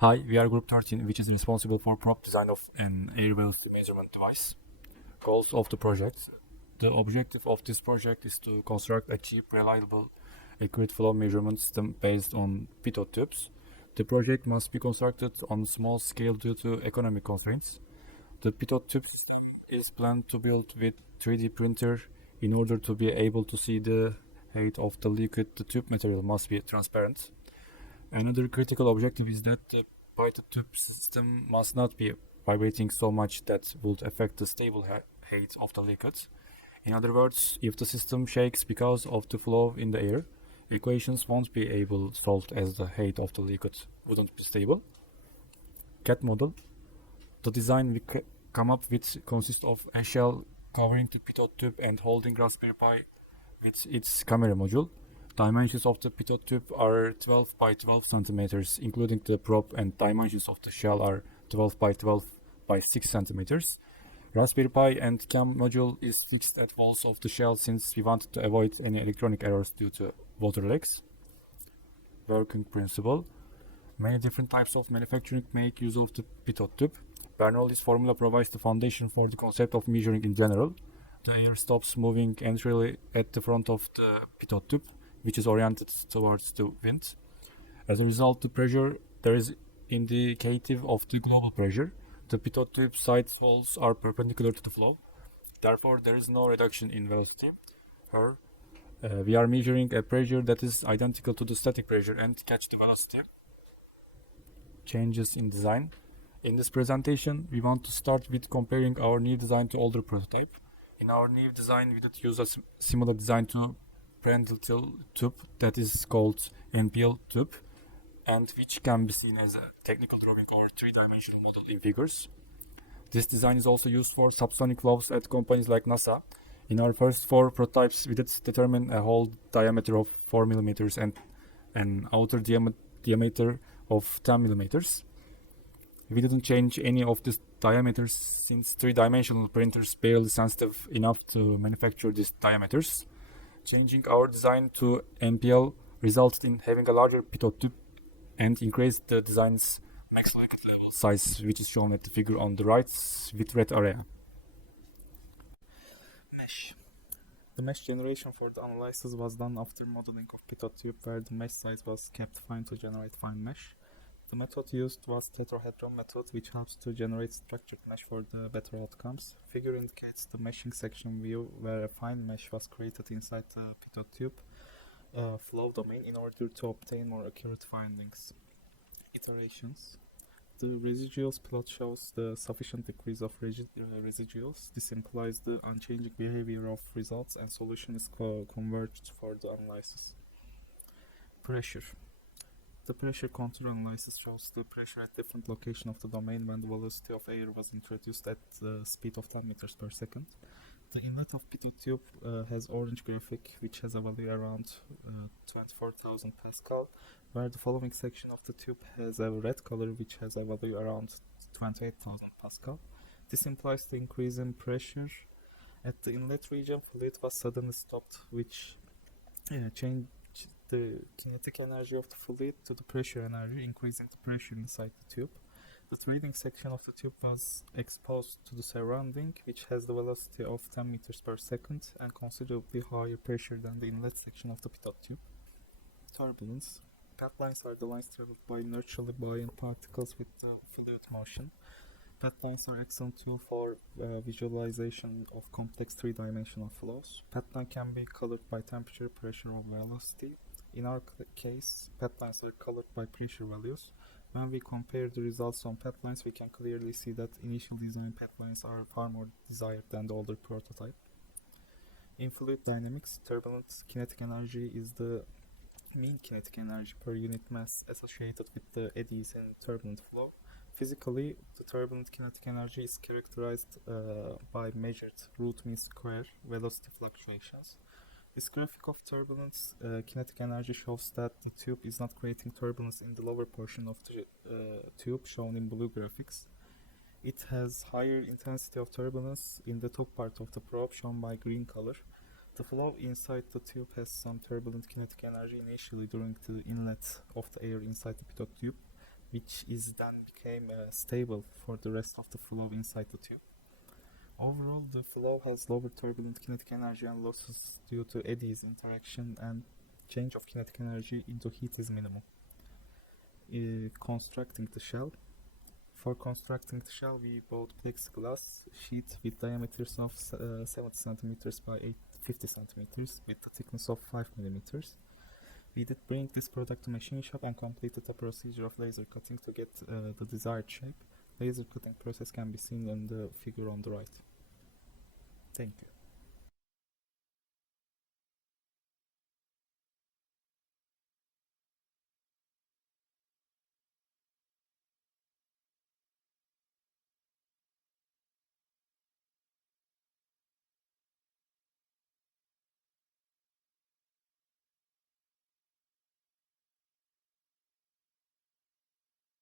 Hi, we are Group 13, which is responsible for prop design of an air velocity measurement device. Goals of the project. The objective of this project is to construct a cheap, reliable, accurate flow measurement system based on pitot tubes. The project must be constructed on small scale due to economic constraints. The pitot tube system is planned to build with 3D printer. In order to be able to see the height of the liquid, the tube material must be transparent. Another critical objective is that the pitot tube system must not be vibrating so much that would affect the stable height of the liquid. In other words, if the system shakes because of the flow in the air, equations won't be able solved as the height of the liquid wouldn't be stable. CAD model. The design we come up with consists of a shell covering the pitot tube and holding Raspberry Pi with its camera module. Dimensions of the pitot tube are 12 by 12 centimeters, including the probe, and dimensions of the shell are 12 by 12 by 6 centimeters. Raspberry Pi and cam module is fixed at walls of the shell since we wanted to avoid any electronic errors due to water leaks. Working principle. Many different types of manufacturing make use of the pitot tube. Bernoulli's formula provides the foundation for the concept of measuring in general. The air stops moving entirely at the front of the pitot tube, which is oriented towards the wind. As a result, the pressure there is indicative of the global pressure. The pitot tube side walls are perpendicular to the flow. Therefore, there is no reduction in velocity. Here, we are measuring a pressure that is identical to the static pressure and catch the velocity. Changes in design. In this presentation, we want to start with comparing our new design to older prototype. In our new design, we did use a similar design to Prandtl tube that is called NPL tube, and which can be seen as a technical drawing or three-dimensional model in figures. This design is also used for subsonic flows at companies like NASA. In our first 4 prototypes, we did determine a hole diameter of 4 millimeters and an outer diameter of 10 millimeters. We didn't change any of these diameters since three-dimensional printers barely sensitive enough to manufacture these diameters. Changing our design to NPL resulted in having a larger pitot tube and increased the design's max liquid level size, which is shown at the figure on the right with red area. Mesh. The mesh generation for the analysis was done after modeling of pitot tube, where the mesh size was kept fine to generate fine mesh. The method used was tetrahedron method, which helps to generate structured mesh for the better outcomes. Figure indicates the meshing section view, where a fine mesh was created inside the pitot tube flow domain in order to obtain more accurate findings. Iterations. The residuals plot shows the sufficient decrease of residuals. This implies the unchanging behavior of results, and solution is converged for the analysis. Pressure. The pressure contour analysis shows the pressure at different locations of the domain when the velocity of air was introduced at the speed of 10 meters per second. The inlet of pitot tube has orange graphic, which has a value around 24,000 Pascal, where the following section of the tube has a red color, which has a value around 28,000 Pascal. This implies the increase in pressure. At the inlet region, fluid was suddenly stopped, which changed the kinetic energy of the fluid to the pressure energy, increasing the pressure inside the tube. The trading section of the tube was exposed to the surrounding, which has the velocity of 10 meters per second and considerably higher pressure than the inlet section of the pitot tube. Turbulence. Path lines are the lines traveled by inertially buoyant particles with the fluid motion. Path lines are excellent tool for visualization of complex three-dimensional flows. Path line can be colored by temperature, pressure, or velocity. In our case, path lines are colored by pressure values. When we compare the results on path lines, we can clearly see that initial design path lines are far more desired than the older prototype. In fluid dynamics, turbulent kinetic energy is the mean kinetic energy per unit mass associated with the eddies in turbulent flow. Physically, the turbulent kinetic energy is characterized by measured root mean square velocity fluctuations. This graphic of turbulence kinetic energy shows that the tube is not creating turbulence in the lower portion of the tube, shown in blue graphics. It has higher intensity of turbulence in the top part of the probe, shown by green color. The flow inside the tube has some turbulent kinetic energy initially during the inlet of the air inside the pitot tube, which is then became stable for the rest of the flow inside the tube. Overall, the flow has lower turbulent kinetic energy and losses due to eddies, interaction, and change of kinetic energy into heat is minimum. Constructing the shell. For constructing the shell, we bought plexiglass sheet with diameters of 70 centimeters by 50 centimeters with the thickness of 5 millimeters. We did bring this product to machine shop and completed the procedure of laser cutting to get the desired shape. Laser cutting process can be seen in the figure on the right. Thank you.